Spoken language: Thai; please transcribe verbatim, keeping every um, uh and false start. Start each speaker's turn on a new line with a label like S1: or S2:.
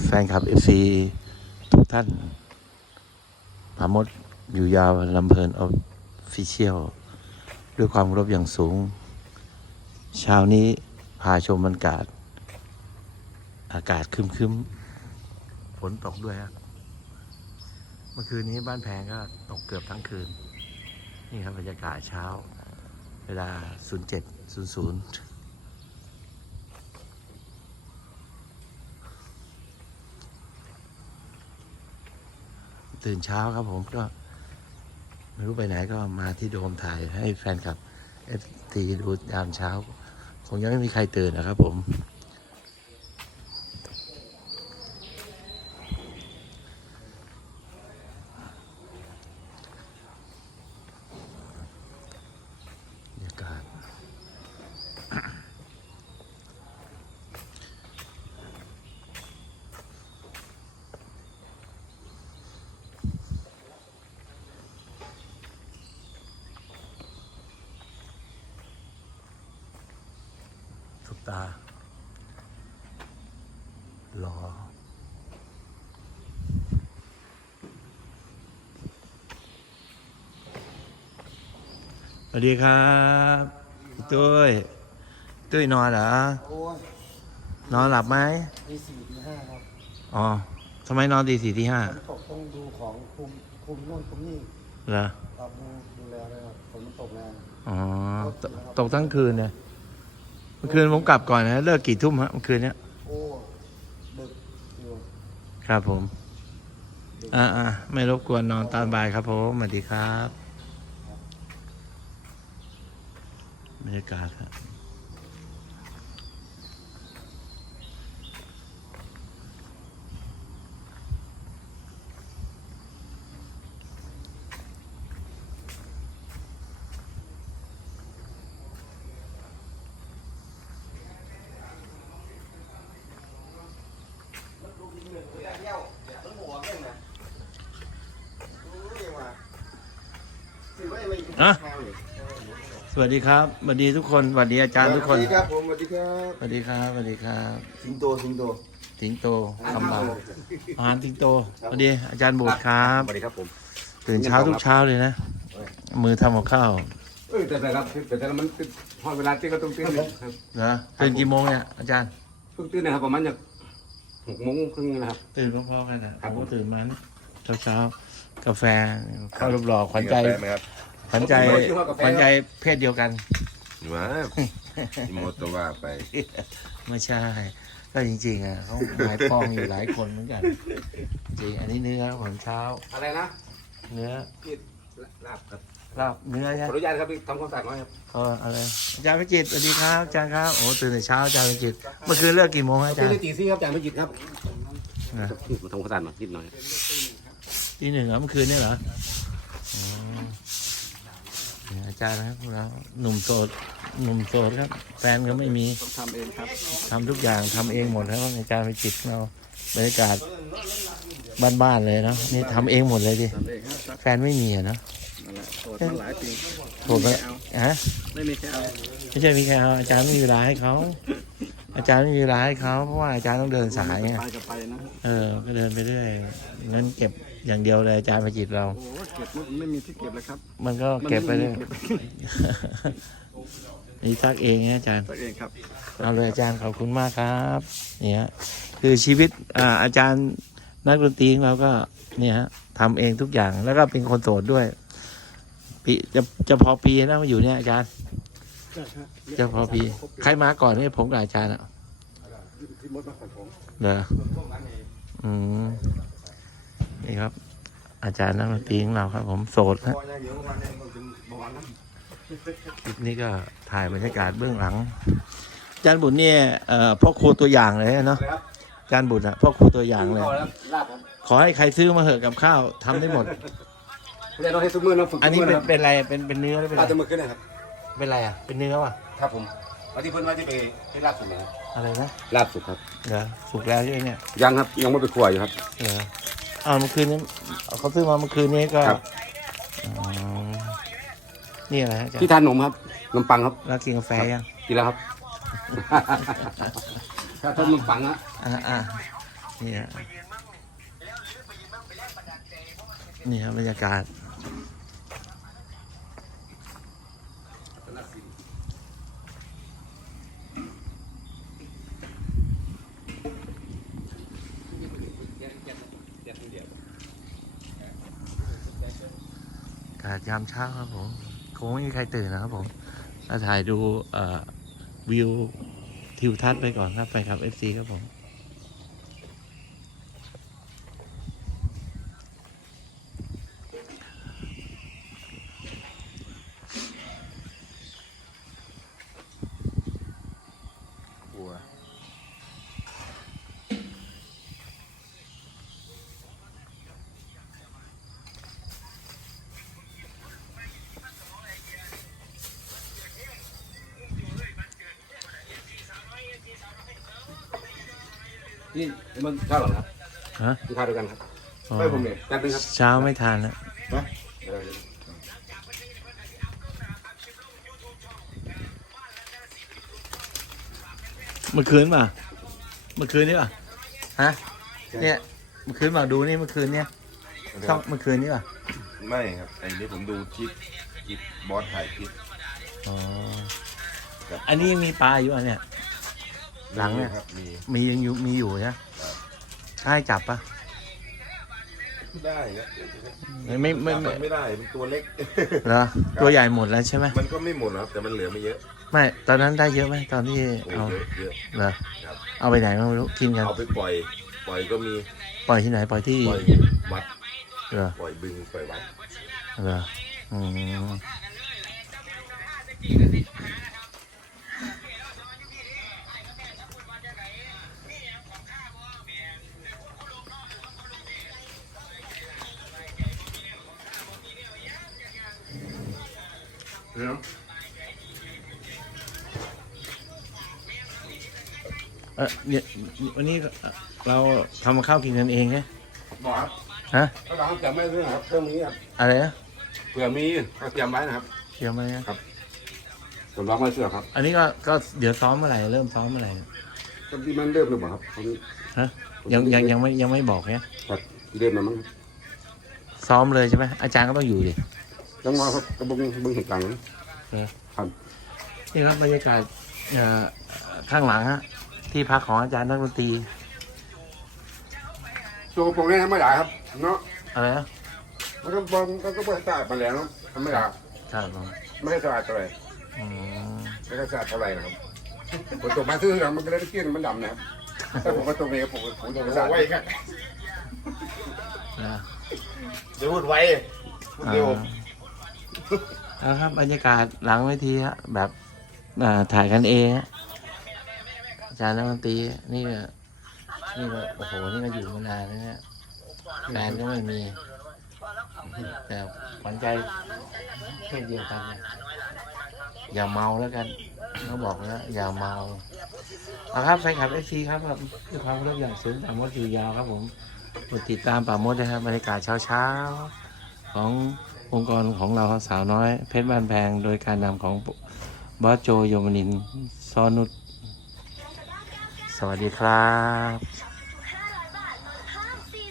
S1: แฟนคลับเอฟซีทุกท่านปราโมทย์อยู่ยาวลำเพลินออฟฟิเชียลด้วยความเคารพอย่างสูงเช้านี้พาชมบรรยากาศอากาศครึ้มๆฝนตกด้วยครับเมื่อคืนนี้บ้านแพงก็ตกเกือบทั้งคืนนี่ครับบรรยากาศเช้าเวลา ศูนย์เจ็ด ศูนย์ศูนย์ ตื่นเช้าครับผมก็ไม่รู้ไปไหนก็มาที่โดมถ่ายให้แฟนคลับ เอฟ ซี ดูยามเช้าคงยังไม่มีใครตื่นนะครับผมบรรยากาศทุกตารอสวัสดีครับตุ้ยตุ้ยนอนเหรอ
S2: โอ้ย
S1: นอนหลับไหม
S2: ตีสี่ตีห้าครับ
S1: อ๋อทำไมนอนตีสี่ตีห้า
S2: ฝนตกต้องดูของคุมคุมนู่นคุมนี่
S1: เหรอ
S2: ครับดูดูแลเลยครับฝนมันตกแรง
S1: อ๋อตตกทั้งคืนเนี่ยเมื่อคืนผมกลับก่อนนะเลิกกี่ทุ่มฮะเมื่อคืนเนี้ย
S2: โอ้ดึกอยู่
S1: ครับผมอ่าอ่าไม่รบกวนนอนตอนบ่ายครับผมสวัสดีครับบรรยากาศครับอ่ะสวัสดีครับสวัสดีทุกคนสวัสดีอาจารย์ทุกคน
S2: สวัสดีครับผมสวัสดีครับ
S1: สวัสดีครับสวัสดีครับ
S2: สิงโตสิงโต
S1: สิงโตคำบางอาหารสิงโตสวัสดีอาจารย์บูดครับ
S3: สวัสดีครับผม
S1: ตื่นเช้าทุกเช้าเลยนะมือทำกับข้าว
S3: เออแต่แต่ละแต่แต่ละมันพอเวลาที่ก็ต้องตื่นครับ
S1: เหรอตื่นกี่โมงเนี่ยอาจารย์
S3: เพิ่งตื่นนะครับประมาณจากหกโมงครึ่งนะครับ
S1: ตื่นพร้อมๆกันนะ
S3: ครั
S1: ผ
S3: บ
S1: ม
S3: ผม
S1: ก็ตื่นมาเช้าเช้าๆกาแฟข้าวรูปหล่อขวัญใจ
S4: มีกาแฟไหมครับ
S1: ขวัญใจขวัญใจเพศเดียวกัน
S4: ว้าอิโมโตว่าไป
S1: ไม่ใช่ ก็จริงๆอ่ะเขาหมายปองอยู่หลายคนเหมือนกันจริงอันนี้เนื้อผมเช้า
S3: อะไรนะ
S1: เนื้อ
S3: พี่ลาบครับ
S1: ลาบเนื้อใช่
S3: ขอ
S1: ไหม
S3: อนุญาตครับพี่ทำความสะอาดหน่อยครับ
S1: เอออะไรอาจารย์พิจิตรสวัสดีครับอาจารย์ครับโอ้ตื่นแต่เช้าอาจารย์พิจิตรเมื่อคืนเลิกกี่โมงครับอาจา
S3: ตื่
S1: ร
S3: น
S1: ย์
S3: ในตีสี่ครับอาจารย์ไม่จิตครับ
S1: นะ
S3: มาทำความสะอาดหน่อยนิดหน่อย
S1: ทีหนึ่งเหรอเมื่อคืนนี่เหรออืมเนี่ยอาจารย์นะครับพวกเราหนุ่มโสดหนุ่มโสดครับแฟนก็ไม่มี
S3: ต้องทำเองครับ
S1: ทำทุกอย่างทำเองหมดแล้วอาจารย์พิจิตรเราบรรยากาศบ้านๆเลยเนาะนี่ทำเองหมดเลยดิ
S3: ทำเองครับ
S1: แฟนไม่มีอะเนาะ
S3: นั่นแหละโสดมาหลายปี
S1: โสดมาฮะ
S3: ไม่มีใครเอา
S1: ไม่ใช่มีแค่เอาอาจารย์ไม่มีเวลาให้เขาอาจารย์ไม่มีเวลาให้เขาเพราะว่าอาจารย์ต้องเดินสายไง
S3: ไปกับไปนะ
S1: เออก็เดินไปเรื่อยเงินเก็บอย่างเดียวเลยอาจารย์พิจิตรเรา
S3: โอ้เก็บไม่มีที่เก็บเลยครับ
S1: มันก็เก็บไปเรื่อย
S3: มันม่มี
S1: นี่ซักเองนะอาจารย์
S3: ตัวเองครับ
S1: เอาเลยอาจารย์ขอบคุณมากครับเนี่ยคือชีวิตอ่าอาจารย์นักดนตรีของเราก็เนี่ยฮะทำเองทุกอย่างแล้วก็เป็นคนโสดด้วยปีจะจะพอปีนะมาอยู่เนี่ยอาจารย์จะพอปีใครมาก่อนเนี่ยผมกับอาจารย์อ่ะ
S3: ที่มดมาก่อนผม
S1: เหรออืมนี่ครับ อาจารย์นักดนตรีของเราครับ ผมโสดนะคลิปนี้ก็ถ่ายบรรยากาศเบื้องหลังอาจารย์บุญเนี่ยเอ่อพ่อครูตัวอย่างเลยเนาะอาจารย์บุญอะพ่อครูตัวอย่างเลย
S3: ลาบครับ
S1: ขอให้ใครซื้อมาเหอะกับข้าวทำได้หมด
S3: เดี๋ยวเราให้ซุ้มมือนะฝึก
S1: อันนี้
S3: ซุ้มมื
S1: เป็น
S3: นะครับ
S1: เป็นอะไรเป็นเป็นเนื้อหรือเป็น
S3: อา
S1: อะ
S3: จ
S1: ไร
S3: จะมือขึ้นนะครับ
S1: เป็นอะไรอ่ะเป็นเนื้อวะ
S3: ครับผมวันที่เพิ่นว่าจะไปให้ลาบสุกนะครับ
S1: อะไรนะ
S3: ลาบสุกครับ
S1: เหรอสุกแล้วใช่ไหมเนี่ย
S3: ยังครับยังไม่ไปครัวอยู่ครับ
S1: เหรออ้าวเมื่อคืนนี้เขาซื้อมาเมื่อคืนนี้ก็
S3: ครับ
S1: อ๋อนี่อะไรฮะอาจาร
S3: ที่
S1: ย์
S3: ทานนมครับนมปังครับ
S1: แล้วกินกาแฟยัง
S3: กินแล้วครับ ถ้าทานนมปังนะ
S1: อ่าอ่านี่ฮะนี่ครับบรรยากาศอากาศยามเช้าครับผมคงไม่มีใครตื่นนะครับผมมาถ่ายดูเอ่อวิวทิวทัศน์ไปก่อนครับไปครับ เอฟ ซี ครับผมกลัว
S3: นี่มันข้าวหรอครับ
S1: ฮะ
S3: กินข้าวด้วยกันครับ
S1: อ๋อ
S3: ไม่ผมเนี่ยจัดนึงครับ
S1: เช้าไม่ทานแล้ว
S3: นะเดี๋ยวเราจะ
S1: เมื่อคืนป่ะเมื่อคืนนี่ป่ะฮะเนี่ยเมื่อคืนป่ะดูนี่เมื่อคืนเนี่ยช่องเมื่อคืนนี่ป่ะ
S4: ไม่ครับไอ้นี่ผมดูคลิปคลิปบอสถ่ายคลิป
S1: อ๋อ
S4: ครับ
S1: อันนี้ยังมีปลาอยู่อ่ะเนี่ย หลังเนี่ย
S4: ครับมี
S1: มียังอยู่มีอยู่นะให้จับป่ะ
S4: ได้ครับ
S1: ไม่ไม่ไม่
S4: จับ
S1: ไม่
S4: มันไม่ได้มันตัวเล็ก
S1: เหรอตัวใหญ่หมดแล้วใช่ไหม
S4: มันก็ไม่หมดหรอกแต่มันเหลือไม่เยอะ
S1: ไม่ตอนนั้นได้เยอะไหมตอนที่
S4: โอ้
S1: เอา
S4: เยอะเยอะ
S1: เหรอ
S4: ครับ
S1: เอาไปไหนไม่รู้กินกัน
S4: เอาไปปล่อย ปล่อยก็มี
S1: ปล่อยที่ไหนปล่อยที่
S4: ปล่อยวัด
S1: เหรอ
S4: ปล่อยบึงปล่อยวัด
S1: เหรออืมเออเนี่ยวันนี้เราทำกับข้าวกินกันเองไง
S3: บอกครับ
S1: ฮะ
S3: ก็เราจะไม่เรื่องครับเรื่องนี้ครับ
S1: อะไรนะ
S3: เผื่อมีก็เตรียมไว้นะครับ
S1: เชียร์ไหมนะ
S3: ผมร้องไม่เชื่อครับ
S1: อันนี้ก็ก็เดี๋ยวซ้อมเมื่อไหร่เริ่มซ้อมเมื่อไหร่
S3: ก็ที่มันเริ่มเลยบอกครับผม
S1: ฮะยังยังยังไม่ยังไม่บอกเนี่ย
S3: ครับเริ่มแล้วมั้ง
S1: ซ้อมเลยใช่ไหมอาจารย์ก็ต้องอยู่ดิ
S3: จังหวะครับกระบุงบึงเหตุการณ์ ครับ
S1: นี่ครับบรรยากาศเอ่อข้างหลังฮะที่พักของอาจารย์นักดนตรี
S3: ตัวผมเนี่ยไม่ได้ครับเนาะ
S1: อะไรนะ
S3: มันก็บอลก็ก็ไม่สะอาดมาแล้วเนาะไม่ได้
S1: ครับผม
S3: ไม่ได้สะอาดเท่าไหร่
S1: อืม
S3: ไม่ได้สะอาดเท่าไหร่นะครับผมตกมาซื้อหลังมันก็เลยได้เกลี้ยงมันดำนะครับแต่ผมก็ตรงนี้ผมผมตรงสะอาดไว้ครับ
S1: นะ
S4: จะพูดไว้พูด
S1: อ่า
S4: เร็ว
S1: เอาครับบรรยากาศหลังเวทีฮะแบบอ่าถ่ายกันเองฮะอาจารย์นักดนตรีนี่ก็นี่ก็โอ้โหนี่ก็อยู่มานานแล้วเนี่ยแฟนก็ไม่มี แต่ขวัญใจเพศเดียวกันเนี่ยอย่าเมาแล้วกันเขาบอกแล้วอย่าเมาเอาครับแฟนคลับเอฟซีครับแบบด้วยความเคารพอย่างสูงป่ามดอยู่ยาวครับผมกดติดตามป่ามดนะครับบรรยากาศเช้าๆขององค์กรของเราครับสาวน้อยเพชรบ้านแพงโดยการนำของบอสโจโยมนินทร์ซอนุชสวัสดีครับ